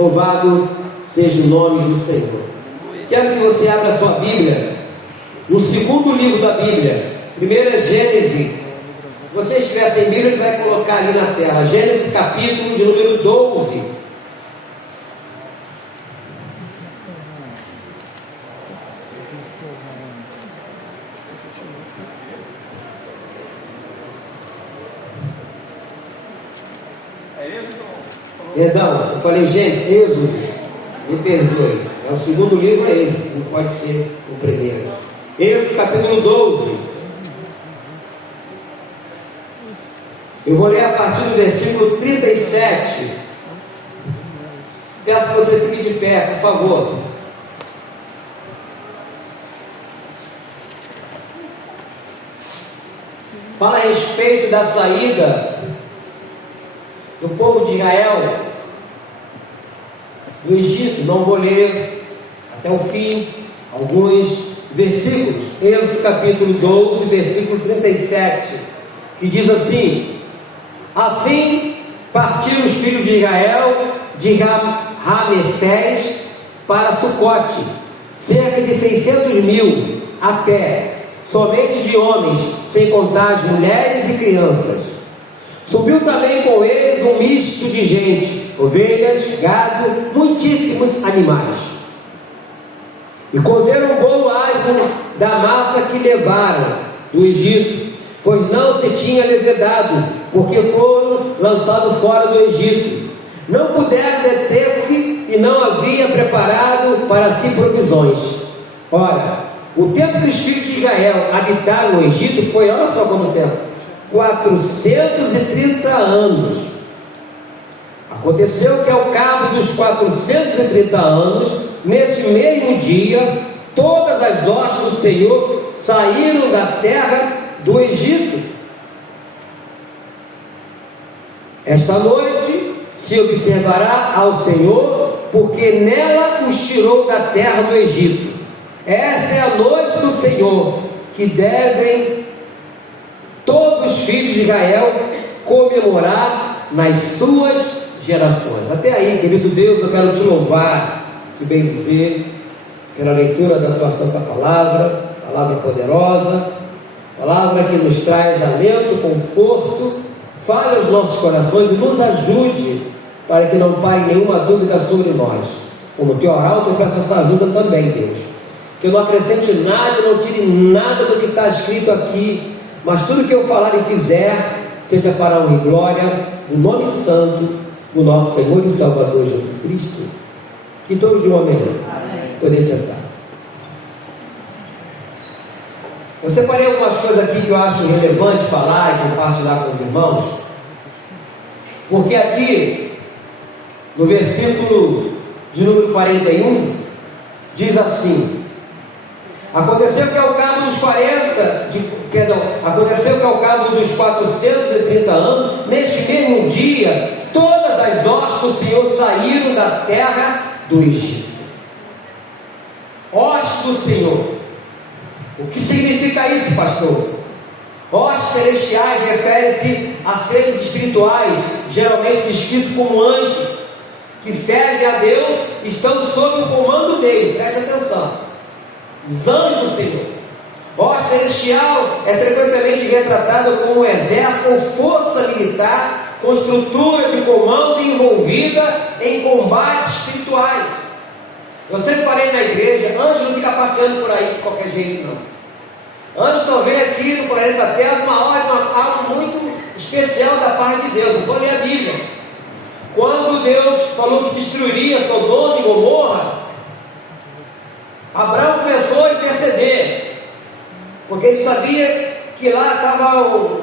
Louvado seja o nome do Senhor. Quero que você abra a sua Bíblia no segundo livro da Bíblia, 1 Gênesis. Se você estiver sem Bíblia, ele vai colocar ali na tela. Gênesis capítulo de número 12. Perdão, eu falei Gênesis, Êxodo, me perdoe. É o segundo livro, é Êxodo, não pode ser o primeiro. Êxodo capítulo 12. Eu vou ler a partir do versículo 37. Peço que você fique de pé, por favor. Fala a respeito da saída do povo de Israel do Egito. Não vou ler até o fim alguns versículos. Êxodo capítulo 12, versículo 37, que diz assim: assim partiram os filhos de Israel de Ramessés para Sucote, cerca de 600.000 a pé, somente de homens, sem contar as mulheres e crianças. Subiu também com eles um misto de gente, ovelhas, gado, muitíssimos animais. E cozeram um bolo asmo da massa que levaram do Egito, pois não se tinha levedado, porque foram lançados fora do Egito. Não puderam deter-se e não havia preparado para si provisões. Ora, o tempo que os filhos de Israel habitaram no Egito foi, olha só quanto tempo, 430 anos. Aconteceu que ao cabo dos 430 anos, nesse mesmo dia, todas as hostes do Senhor saíram da terra do Egito. Esta noite se observará ao Senhor, porque nela os tirou da terra do Egito. Esta é a noite do Senhor, que devem todos os filhos de Israel comemorar nas suas gerações. Até aí, querido Deus, eu quero te louvar, te bendizer pela leitura da tua santa palavra, palavra poderosa, palavra que nos traz alento, conforto. Fale aos nossos corações e nos ajude para que não pare nenhuma dúvida sobre nós. Como teu arauto, eu peço essa ajuda também, Deus, que eu não acrescente nada, não tire nada do que está escrito aqui, mas tudo que eu falar e fizer seja para a honra e glória do nome santo do nosso Senhor e Salvador Jesus Cristo. Que todos digam amém. Poder sentar. Eu separei algumas coisas aqui que eu acho relevante falar e compartilhar com os irmãos, porque aqui no versículo de número 41 diz assim: aconteceu que ao cabo dos 430 anos, neste mesmo dia, todas as hostes do Senhor saíram da terra do Egito. Hostes do Senhor. O que significa isso, pastor? Hostes celestiais refere-se a seres espirituais, geralmente descritos como anjos, que servem a Deus, estão sob o comando dele. Preste atenção. Os anjos do Senhor. Hoste celestial é frequentemente retratado como um exército ou força militar com estrutura de comando envolvida em combates espirituais. Eu sempre falei na igreja, anjo não fica passeando por aí de qualquer jeito, não. Anjo só vem aqui no planeta Terra uma hora, algo muito especial da parte de Deus. Eu só ler a Bíblia. Quando Deus falou que destruiria Sodoma e Gomorra, Abraão começou a interceder, porque ele sabia que lá estava o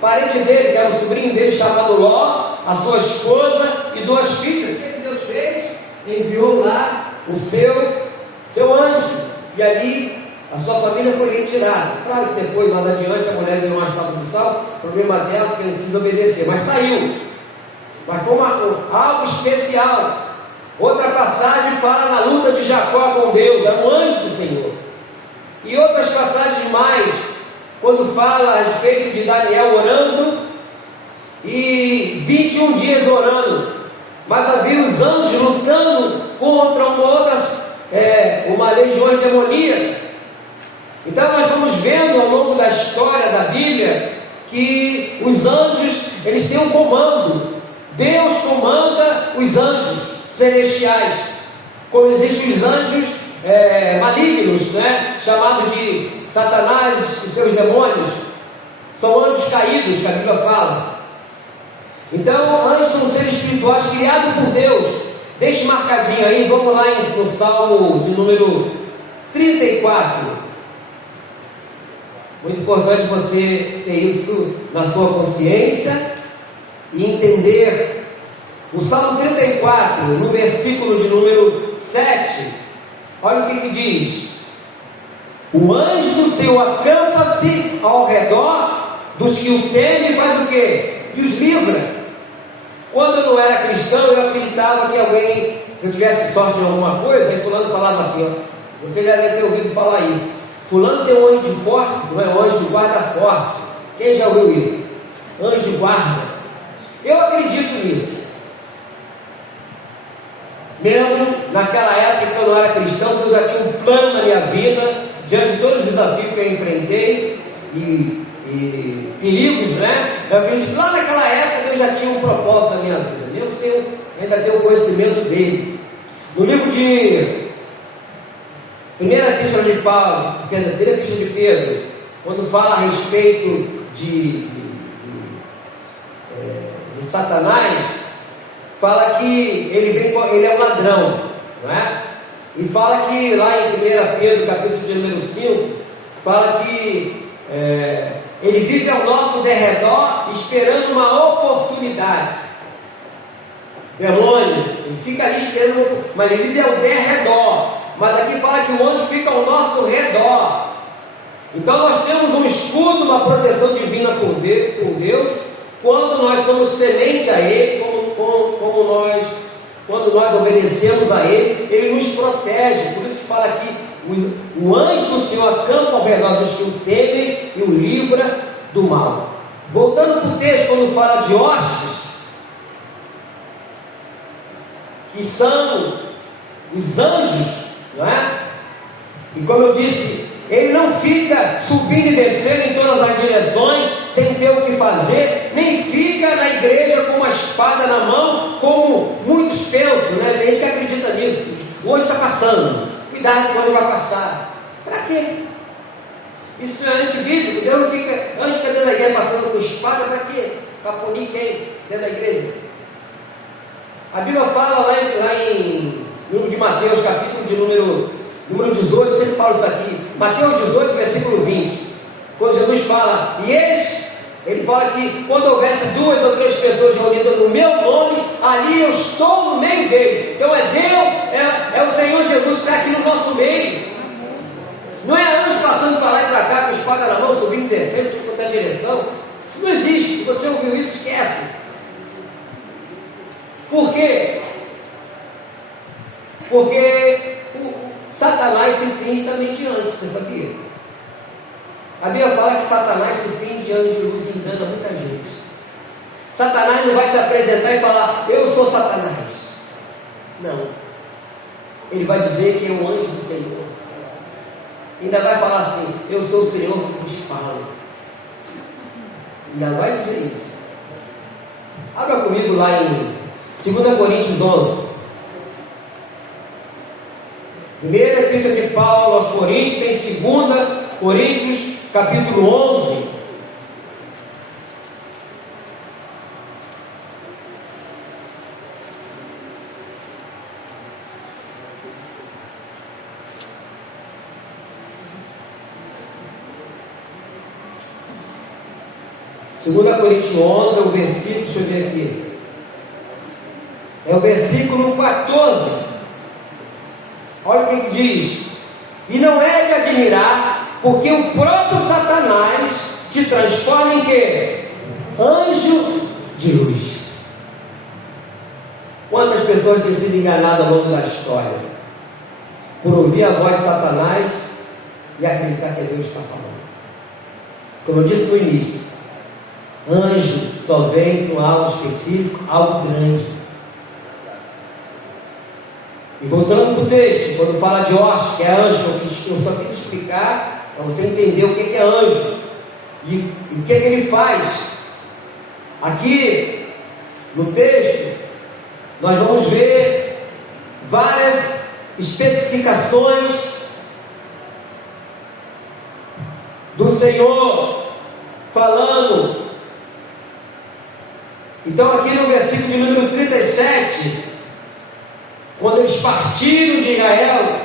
parente dele, que era o sobrinho dele, chamado Ló, a sua esposa e 2 filhas. O que Deus fez? Enviou lá o seu anjo, e ali a sua família foi retirada. Claro que depois, mais adiante, a mulher virou uma estátua do sal, problema dela, porque não quis obedecer, mas saiu. Mas foi algo especial. Outra passagem fala na luta de Jacó com Deus, era um anjo do Senhor. E outras passagens mais, quando fala a respeito de Daniel orando, e 21 dias orando, mas havia os anjos lutando tem um comando. Deus comanda os anjos celestiais, como existem os anjos malignos, né? Chamados de Satanás e seus demônios. São anjos caídos, que a Bíblia fala. Então, anjos são seres espirituais criados por Deus. Deixe marcadinho aí, vamos lá no Salmo de número 34. Muito importante você ter isso na sua consciência e entender. O Salmo 34, no versículo de número 7, olha o que diz: o anjo do Senhor acampa-se ao redor dos que o temem e faz o quê? E os livra. Quando eu não era cristão, eu acreditava que alguém, se eu tivesse sorte em alguma coisa, aí fulano falava assim, ó, você já deve ter ouvido falar isso, fulano tem um anjo de forte, não é um anjo de guarda forte. Quem já ouviu isso? Anjo de guarda. Eu acredito nisso. Mesmo naquela época que eu não era cristão, Deus já tinha um plano na minha vida, diante de todos os desafios que eu enfrentei e perigos, né? Eu acredito que lá naquela época Deus já tinha um propósito na minha vida, mesmo sem eu ainda ter o conhecimento dele. No livro de Primeira Epístola de Paulo, Primeira Epístola de Pedro, quando fala a respeito de Satanás, fala que ele é um ladrão, não é? E fala que lá em 1 Pedro, capítulo de número 5, fala que ele vive ao nosso derredor esperando uma oportunidade. Demônio, ele fica ali esperando, mas ele vive ao derredor. Mas aqui fala que o anjo fica ao nosso redor. Então nós temos um escudo, uma proteção divina por Deus, quando nós somos temente a Ele, quando nós obedecemos a Ele, Ele nos protege. Por isso que fala aqui, o anjo do Senhor acampa ao redor dos que o temem e o livra do mal. Voltando para o texto, quando fala de hostes, que são os anjos, não é? E como eu disse, ele não fica subindo e descendo em todas as direções, sem ter o que fazer, nem fica na igreja com uma espada na mão, como muitos pensam, né? Tem gente que acredita nisso. Hoje está passando, cuidado quando vai passar. Para quê? Isso é antibíblico. Deus não fica, antes fica dentro da igreja passando com espada, para quê? Para punir quem? Dentro da igreja. A Bíblia fala lá em livro de Mateus, capítulo de número 18, sempre fala isso aqui. Mateus 18, versículo 20. Quando Jesus fala, ele fala que quando houvesse 2 ou 3 pessoas reunidas no meu nome, ali eu estou no meio dele. Então é Deus, é o Senhor Jesus que está aqui no nosso meio. Não é anjo passando para lá e para cá com a espada na mão, subindo e descendo, tudo quanto é direção. Isso não existe. Se você ouviu isso, esquece. Por quê? Porque Satanás se finge também de anjo, você sabia? A Bíblia fala que Satanás se finge de anjo de luz e engana muita gente. Satanás não vai se apresentar e falar, eu sou Satanás. Não. Ele vai dizer que é o anjo do Senhor. Ainda vai falar assim, eu sou o Senhor que vos fala. Ainda vai dizer isso. Abra comigo lá em 2 Coríntios 11. Primeira Epístola de Paulo aos Coríntios, tem 2 Coríntios, capítulo 11. Segunda Coríntios 11 é o versículo, deixa eu ver aqui, é o versículo 14. Olha o que diz: e não é de admirar, porque o próprio Satanás te transforma em quê? Anjo de luz. Quantas pessoas têm sido enganadas ao longo da história por ouvir a voz de Satanás e acreditar que é Deus que está falando? Como eu disse no início, anjo só vem com algo específico, algo grande. E voltando para o texto, quando fala de hostes, que é anjo, eu só quis explicar para você entender o que é anjo e o que ele faz. Aqui no texto nós vamos ver várias especificações do Senhor falando. Então aqui no versículo de número 37, quando eles partiram de Israel,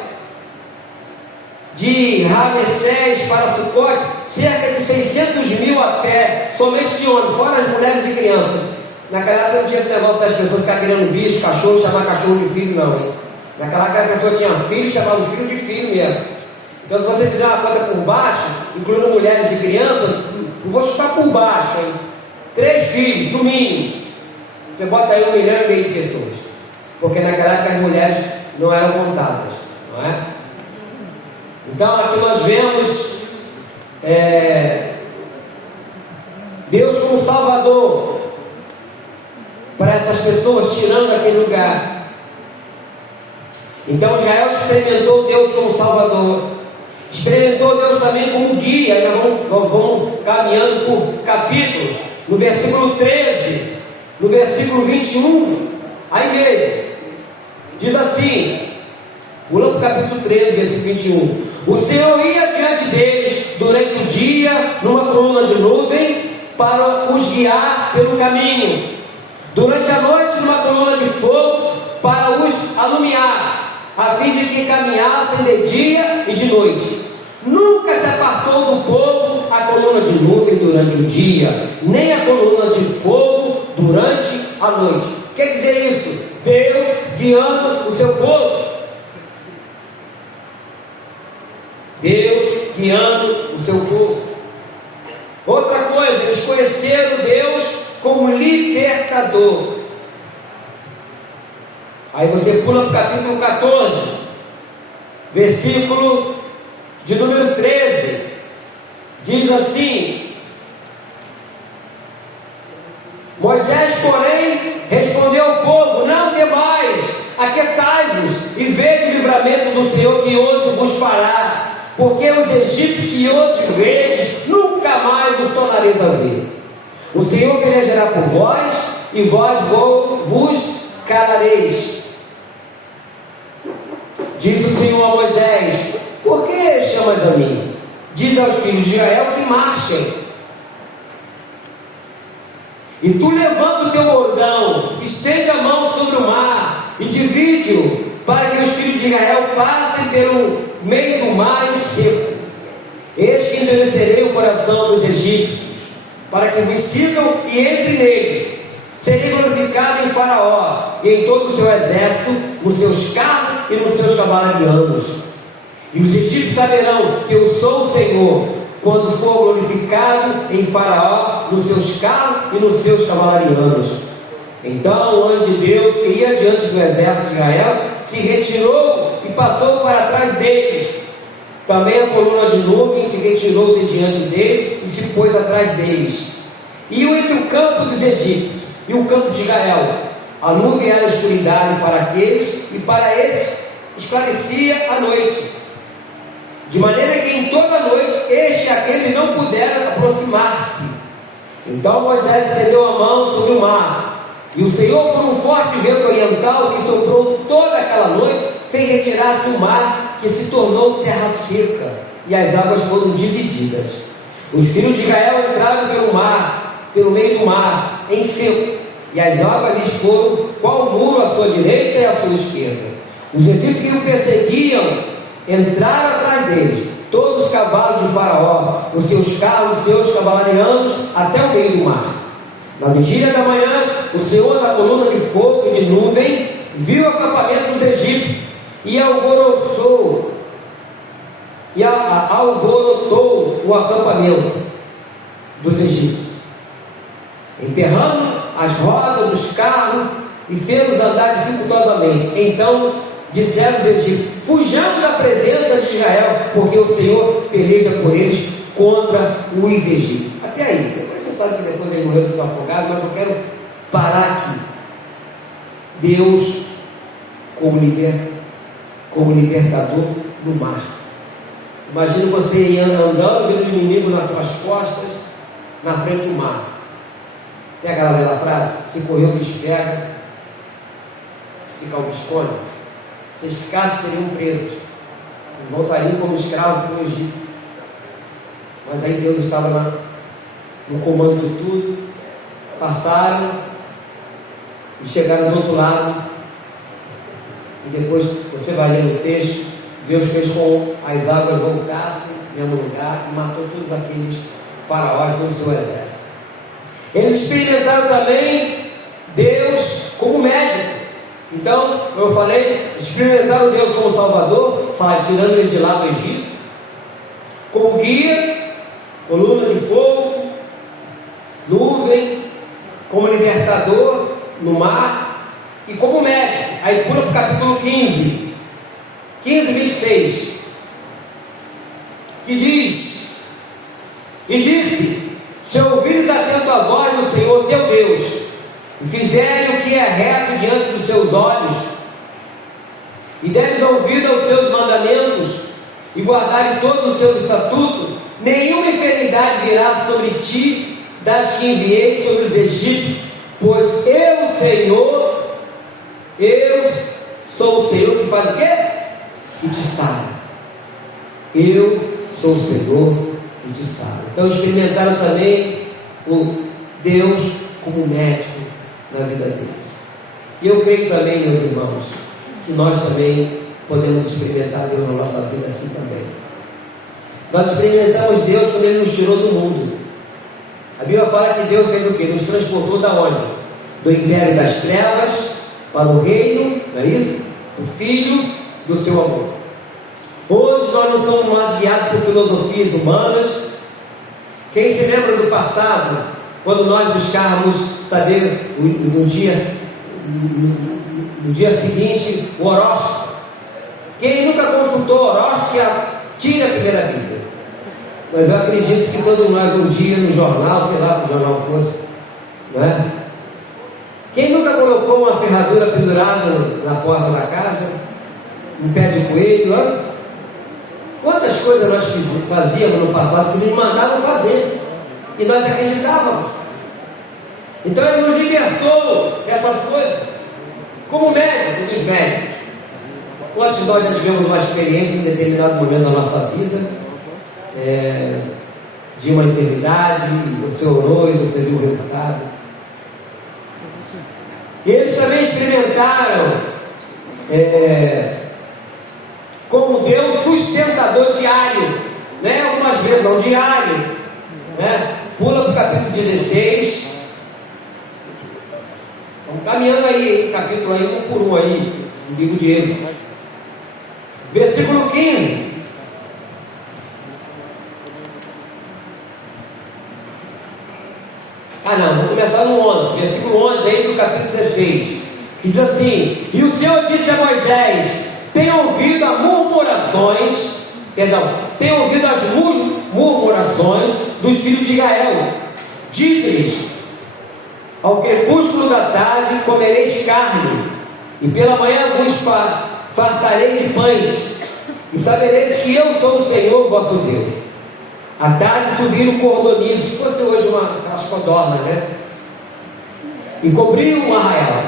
de Ramessés para Sucote, cerca de 600 mil a pé, somente de homens, fora as mulheres e crianças. Naquela época não tinha esse negócio das pessoas ficar criando bicho, cachorro, chamar cachorro de filho, não, hein? Naquela época a pessoa tinha filho, chamava o filho de filho mesmo. Então se você fizer uma conta por baixo, incluindo mulheres e crianças, não vou chutar por baixo, hein? 3 filhos, no mínimo. Você bota aí 1,5 milhão de pessoas. Porque naquela época as mulheres não eram contadas, não é? Então aqui nós vemos Deus como Salvador para essas pessoas, tirando aquele lugar. Então Israel experimentou Deus como Salvador, experimentou Deus também como guia. Nós vamos caminhando por capítulos. No versículo 13, no versículo 21, aí mesmo diz assim, pula para o capítulo 13, versículo 21. O Senhor ia diante deles durante o dia numa coluna de nuvem para os guiar pelo caminho, durante a noite numa coluna de fogo para os alumiar, a fim de que caminhassem de dia e de noite. Nunca se apartou do povo a coluna de nuvem durante o dia, nem a coluna de fogo durante a noite. Quer dizer isso? Deus guiando o seu povo. Deus guiando o seu povo. Outra coisa, eles conheceram Deus como libertador. Aí você pula para o capítulo 14, versículo de número 13, diz assim: Moisés, porém, respondeu ao povo: não temais, aquietai-vos e vede o livramento do Senhor que hoje vos fará, porque os egípcios que hoje vedes, nunca mais os tornareis a ver. O Senhor pelejará por vós, e vós vos calareis. Diz o Senhor a Moisés: por que chamas a mim? Diz aos filhos de Israel que marchem. E tu, levanta o teu bordão, estende a mão sobre o mar e divide-o, para que os filhos de Israel passem pelo meio do mar em seco. Eis que endurecerei o coração dos egípcios, para que vos sigam e entrem nele. Serei glorificado em Faraó e em todo o seu exército, nos seus carros e nos seus cavalarianos. E os egípcios saberão que eu sou o Senhor, quando for glorificado em Faraó, nos seus carros e nos seus cavalarianos. Então o anjo de Deus, que ia diante do exército de Israel, se retirou e passou para trás deles. Também a coluna de nuvem se retirou de diante deles e se pôs atrás deles. Iam entre o campo dos egípcios e o campo de Israel. A nuvem era escuridade para aqueles, e para eles esclarecia a noite, de maneira que em toda a noite este e aquele não puderam aproximar-se. Então Moisés estendeu a mão sobre o mar, e o Senhor, por um forte vento oriental que soprou toda aquela noite, fez retirar-se o mar, que se tornou terra seca, e as águas foram divididas. Os filhos de Israel entraram pelo mar, pelo meio do mar, em seco, e as águas lhes foram qual muro à sua direita e à sua esquerda. Os egípcios que o perseguiam entraram atrás deles, todos os cavalos de Faraó, os seus carros, os seus cavalarianos, até o meio do mar. Na vigília da manhã, o Senhor, na coluna de fogo e de nuvem, viu o acampamento dos egípcios e alvorotou o acampamento dos egípcios, emperrando as rodas dos carros e fê-los andar dificultosamente. Então disseram os egípcios: fujamos da presença de Israel, porque o Senhor peleja por eles contra os egípcios. Até aí. Depois você sabe que depois ele morreu tudo afogado, mas eu quero parar aqui. Deus como libertador no mar. Imagina você andando, vendo o inimigo nas tuas costas, na frente do mar. Tem aquela velha frase: se correr o bicho pega, se ficar o bicho come. Se eles ficassem, seriam presos e voltariam como escravos para o Egito. Mas aí Deus estava no comando de tudo. Passaram e chegaram do outro lado. E depois você vai ler o texto. Deus fez com as águas voltassem no mesmo lugar e matou todos aqueles faraós, todo o seu exército. Eles experimentaram também Deus como médico. Então, como eu falei, experimentaram Deus como Salvador, tirando ele de lá do Egito, como guia, coluna de fogo, nuvem, como libertador no mar e como médico. Aí pula para o capítulo 15, 26, que diz: e disse: se ouvires atento a voz do Senhor teu Deus, e fizerem o que é reto diante dos seus olhos, e deres ouvido aos seus mandamentos, e guardarem todos os seus estatutos, nenhuma enfermidade virá sobre ti das que enviei sobre os egípcios, pois eu, Senhor, eu sou o Senhor que faz o quê? Que te sara. Eu sou o Senhor que te sara. Então experimentaram também o Deus como médico na vida deles. E eu creio também, meus irmãos, que nós também podemos experimentar Deus na nossa vida assim também. Nós experimentamos Deus quando Ele nos tirou do mundo. A Bíblia fala que Deus fez o quê? Nos transportou da onde? Do império das trevas para o reino, não é isso? Do Filho do seu amor. Hoje nós não somos mais guiados por filosofias humanas. Quem se lembra do passado, quando nós buscávamos saber no dia seguinte o horóscopo? Quem nunca consultou o horóscopo, tire a primeira Bíblia. Mas eu acredito que todos nós um dia no jornal, sei lá que o jornal fosse, não é? Quem nunca colocou uma ferradura pendurada na porta da casa, um pé de coelho, não é? Quantas coisas nós fazíamos no passado que nos mandavam fazer e nós acreditávamos. Então Ele nos libertou dessas coisas, como médico dos médicos. Quantos de nós já tivemos uma experiência em determinado momento da nossa vida, de uma enfermidade, você orou e você viu o resultado? E eles também experimentaram como Deus sustentador diário, né? Algumas vezes não diário, né? Pula para o capítulo 16. Vamos caminhando aí, capítulo aí, um por um aí, no livro de Êxodo. Versículo 15. Vamos começar no 11, versículo 11 aí do capítulo 16, que diz assim: e o Senhor disse a Moisés: tem ouvido as murmurações dos filhos de Israel. Diz-lhes: ao crepúsculo da tarde comereis carne, e pela manhã vos fartarei de pães, e sabereis que eu sou o Senhor vosso Deus. À tarde subiram cordonizo, se fosse hoje aquelas codornas, né? E cobriu um arraial.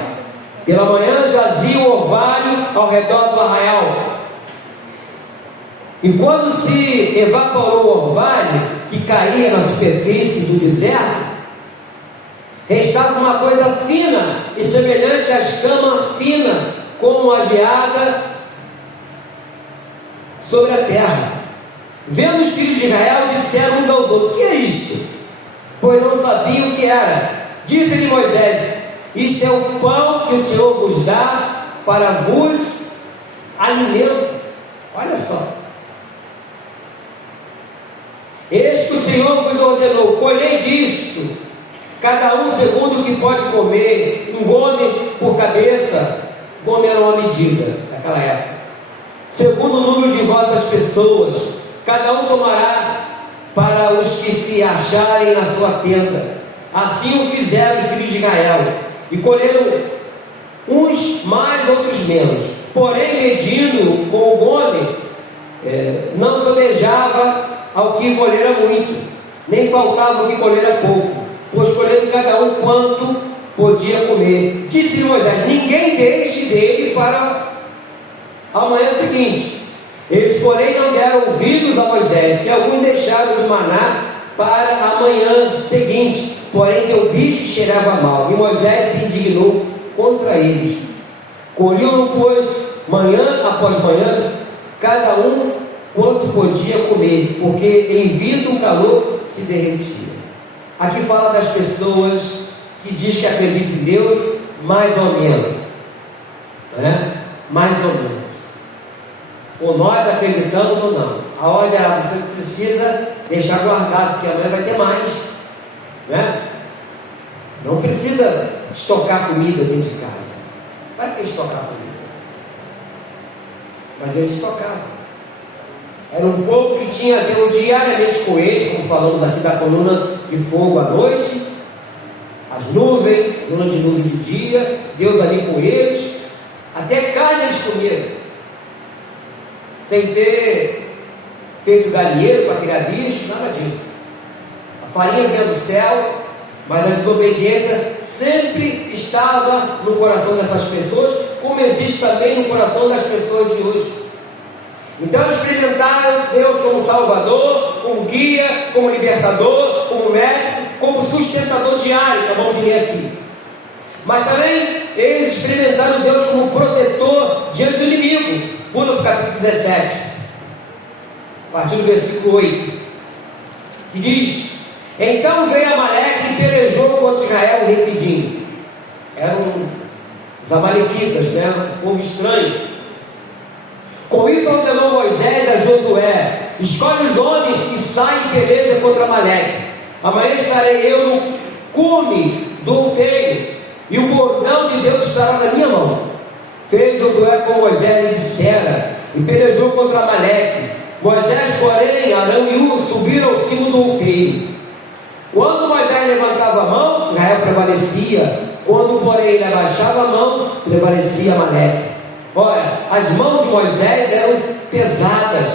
Pela manhã jazia o orvalho ao redor do arraial. E quando se evaporou o orvalho que caía na superfície do deserto, restava uma coisa fina e semelhante à escama fina, como a geada sobre a terra. Vendo os filhos de Israel, disseram uns aos outros: que é isto? Pois não sabiam o que era. Disse-lhe Moisés: isto é o pão que o Senhor vos dá para vos alimento. Olha só. Eis que o Senhor vos ordenou: colhei disto, cada um segundo o que pode comer, um gome por cabeça. Gome era uma medida naquela época, segundo o número de vossas pessoas. Cada um tomará para os que se acharem na sua tenda. Assim o fizeram os filhos de Israel, e colheram uns mais, outros menos. Porém, medindo com o gome, não sobejava ao que colhera muito, nem faltava o que colhera pouco. foi escolhendo cada um quanto podia comer. Disse Moisés: ninguém deixe dele para a manhã seguinte. Eles, porém, não deram ouvidos a Moisés, e alguns deixaram do maná para a manhã seguinte. Porém, deu bicho e cheirava mal, e Moisés se indignou contra eles. Colhiam, pois, manhã após manhã, cada um quanto podia comer, porque em vindo o calor se derretia. Aqui fala das pessoas que diz que acreditam em Deus, mais ou menos, né? Mais ou menos. Ou nós acreditamos ou não. A ordem era: você precisa deixar guardado, porque amanhã vai ter mais, né? Não precisa estocar comida dentro de casa. Para que estocar comida? Mas eles estocavam. Era um povo que tinha Deus diariamente com eles, como falamos aqui da coluna de fogo à noite, as nuvens, coluna de nuvem de dia, Deus ali com eles. Até carne eles comiam, sem ter feito galinheiro para criar bicho, nada disso. A farinha vinha do céu, mas a desobediência sempre estava no coração dessas pessoas, como existe também no coração das pessoas de hoje. Então eles experimentaram Deus como Salvador, como guia, como libertador, como médico, como sustentador diário, que vamos ler aqui. Mas também eles experimentaram Deus como protetor diante do inimigo. Pula para o capítulo 17, a partir do versículo 8, que diz: então veio Amaleque e pelejou contra Israel e Refidim. Eram os amalequitas, né? Um povo estranho. Com isso ordenou Moisés a Josué: escolhe os homens que saem e pelejam contra Amaleque. Amanhã estarei eu no cume do outeiro, e o bordão de Deus estará na minha mão. Fez Josué como Moisés lhe dissera, e pelejou contra Amaleque. Moisés, porém, Arão e Ur subiram ao cimo do outeiro. Quando Moisés levantava a mão, Israel prevalecia. Quando, porém, ele abaixava a mão, prevalecia Amaleque. Ora, as mãos de Moisés eram pesadas,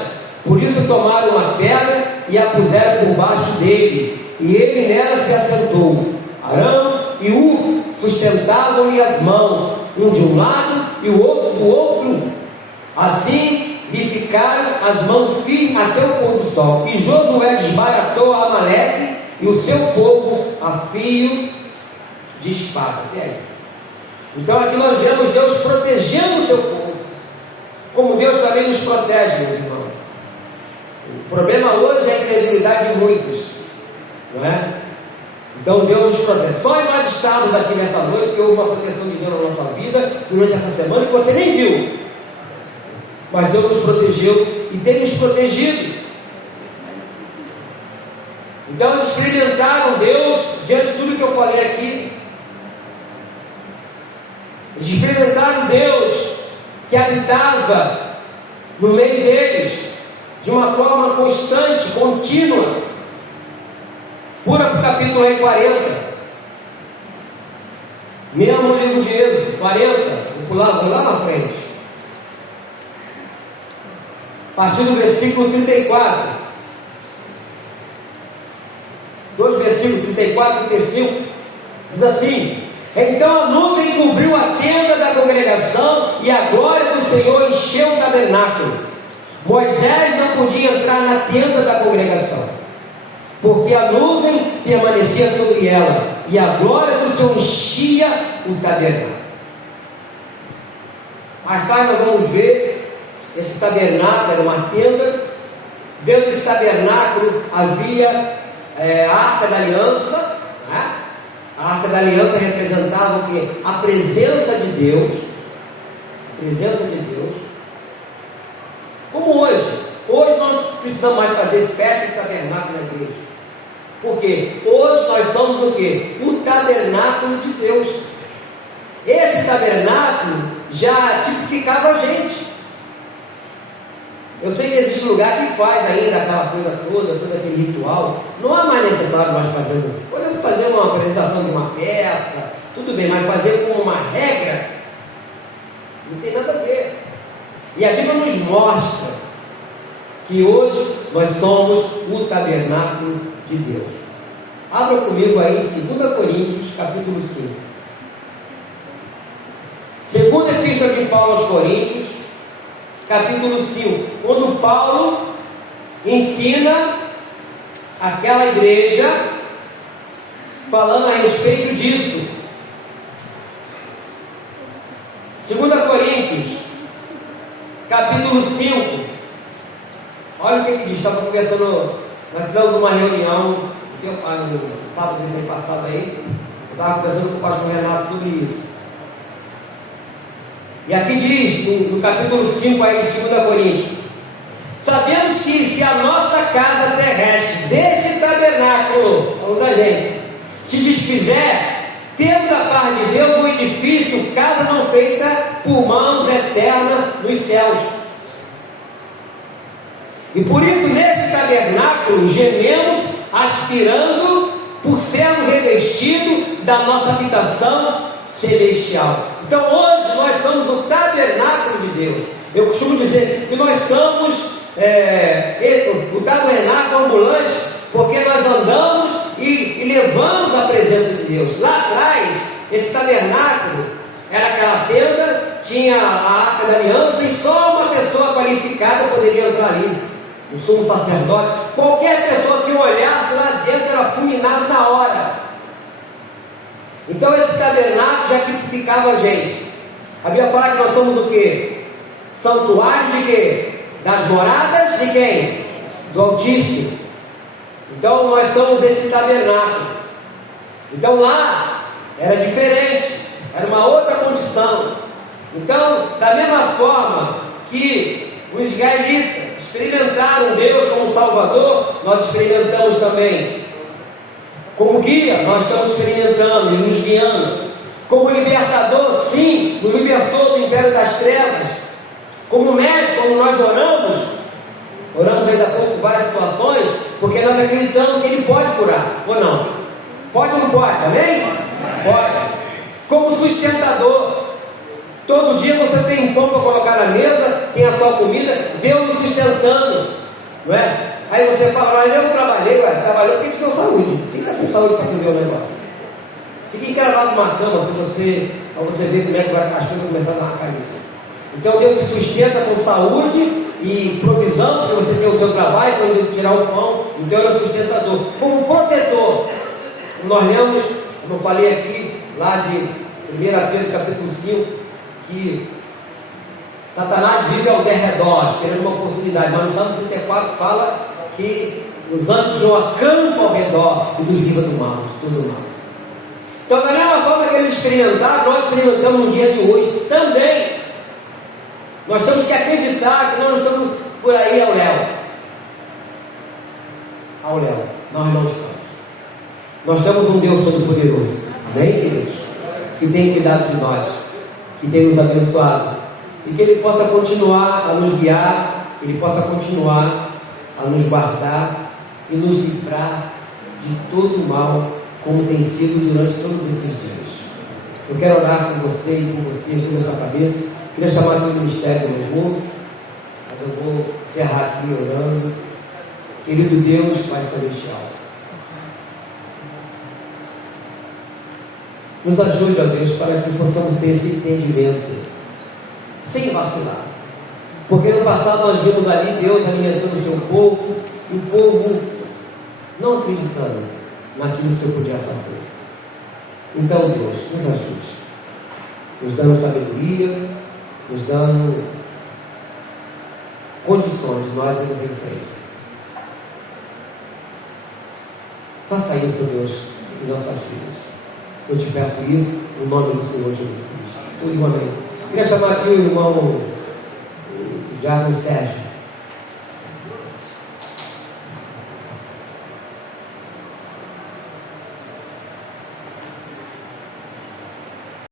por isso tomaram uma pedra e a puseram por baixo dele, e ele nela se assentou. Arão e Ur sustentavam-lhe as mãos, um de um lado e o outro do outro. Assim lhe ficaram as mãos firmes até o pôr do sol. E Josué desbaratou a Amaleque e o seu povo a fio de espada. Até aí. Então aqui nós vemos Deus protegendo o seu povo, como Deus também nos protege, meus irmãos. O problema hoje é a incredulidade de muitos, não é? Então Deus nos protege. Só nós estamos aqui nessa noite que houve uma proteção de Deus na nossa vida durante essa semana que você nem viu, mas Deus nos protegeu e tem nos protegido. Então eles experimentaram Deus diante de tudo que eu falei aqui. Eles experimentaram Deus que habitava no meio deles de uma forma constante, contínua. Pula para o capítulo aí 40, mesmo no livro de Êxodo 40, vou lá na frente, a partir do versículo 34, dois versículos 34 e 35, diz assim: então a nuvem cobriu a tenda da congregação e a glória do Senhor encheu o tabernáculo. Moisés não podia entrar na tenda da congregação, porque a nuvem permanecia sobre ela e a glória do Senhor enchia o tabernáculo. Mais tarde nós vamos ver, esse tabernáculo era uma tenda. Dentro desse tabernáculo havia a Arca da Aliança, né? A Arca da Aliança representava o quê? A presença de Deus. A presença de Deus. Como hoje. Hoje nós não precisamos mais fazer festa de tabernáculo na igreja. Porque hoje nós somos o quê? O tabernáculo de Deus. Esse tabernáculo já tipificava a gente. Eu sei que existe lugar que faz ainda aquela coisa toda, todo aquele ritual. Não é mais necessário nós fazermos isso. Podemos fazer uma apresentação de uma peça, tudo bem, mas fazer como uma regra não tem nada a ver. E a Bíblia nos mostra que hoje nós somos o tabernáculo de Deus. Abra comigo aí em 2 Coríntios, capítulo 5. Segunda Epístola de Paulo aos Coríntios, capítulo 5. Quando Paulo ensina aquela igreja, falando a respeito disso. 2 Coríntios, capítulo 5. Olha o que diz. Estava conversando, nós fizemos uma reunião no sábado desse ano passado aí. Eu estava conversando com o pastor Renato sobre isso. E aqui diz, no capítulo 5 aí de 2 Coríntios: sabemos que se a nossa casa terrestre deste tabernáculo, falando da gente, se desfizer, tendo da parte de Deus um edifício, casa não feita por mãos, eterna nos céus. E por isso neste tabernáculo gememos, aspirando por sermos revestidos da nossa habitação celestial. Então hoje nós somos o tabernáculo de Deus. Eu costumo dizer que nós somos o tabernáculo ambulante, porque nós andamos e levamos a presença de Deus. Lá atrás, esse tabernáculo era aquela tenda, tinha a arca da aliança, e só uma pessoa qualificada poderia entrar ali. O sumo sacerdote, qualquer pessoa que olhasse lá dentro era fulminado na hora. Então esse tabernáculo já tipificava a gente. A Bíblia fala que nós somos o quê? Santuário de quê? Das moradas de quem? Do Altíssimo. Então nós somos esse tabernáculo. Então lá era diferente, era uma outra condição. Então, da mesma forma que os israelitas experimentaram Deus como Salvador, nós experimentamos também. Como guia, nós estamos experimentando e nos guiando. Como libertador, sim, nos libertou do império das trevas. Como médico, como nós oramos ainda há pouco várias situações, porque nós acreditamos que Ele pode curar, ou não? Pode ou não pode? Amém? Pode. Como sustentador, todo dia você tem um pão para colocar na mesa, tem a sua comida, Deus nos sustentando, não é? Aí você fala, mas eu trabalhei, trabalhou porque te deu saúde. Fica sem saúde para viver o negócio. Fica encravado numa cama, para você ver como é que as coisas começam a cair. Então Deus se sustenta com saúde e provisão, porque você tem o seu trabalho, tem que tirar o pão. Então Ele é sustentador. Como protetor, nós lemos, como eu falei aqui, lá de 1 Pedro capítulo 5, que Satanás vive ao derredor, esperando uma oportunidade. Mas no Salmo 34 fala que os anjos não acampam ao redor e nos livra do mal, de todo o mal. Então, da mesma forma que eles experimentaram, nós experimentamos no dia de hoje também. Nós temos que acreditar que nós não estamos por aí ao léu. Ao léu, nós não estamos. Nós temos um Deus Todo-Poderoso, amém, queridos? Que tem cuidado de nós, que tem nos abençoado, e que Ele possa continuar a nos guiar, que Ele possa continuar a nos guardar e nos livrar de todo o mal, como tem sido durante todos esses dias. Eu quero orar com você e com você, com essa cabeça. Queria chamar aqui o Ministério do Louvor, mas eu vou encerrar aqui orando. Querido Deus, Pai Celestial, nos ajude, ó Deus, para que possamos ter esse entendimento, sem vacilar. Porque no passado nós vimos ali Deus alimentando o seu povo, e o povo não acreditando naquilo que o Senhor podia fazer. Então, Deus, nos ajude, nos dando sabedoria, nos dando condições de nós irmos em frente. Faça isso, Deus, em nossas vidas. Eu te peço isso no nome do Senhor Jesus Cristo. Tudo amém. Queria chamar aqui o irmão Diácono Sérgio.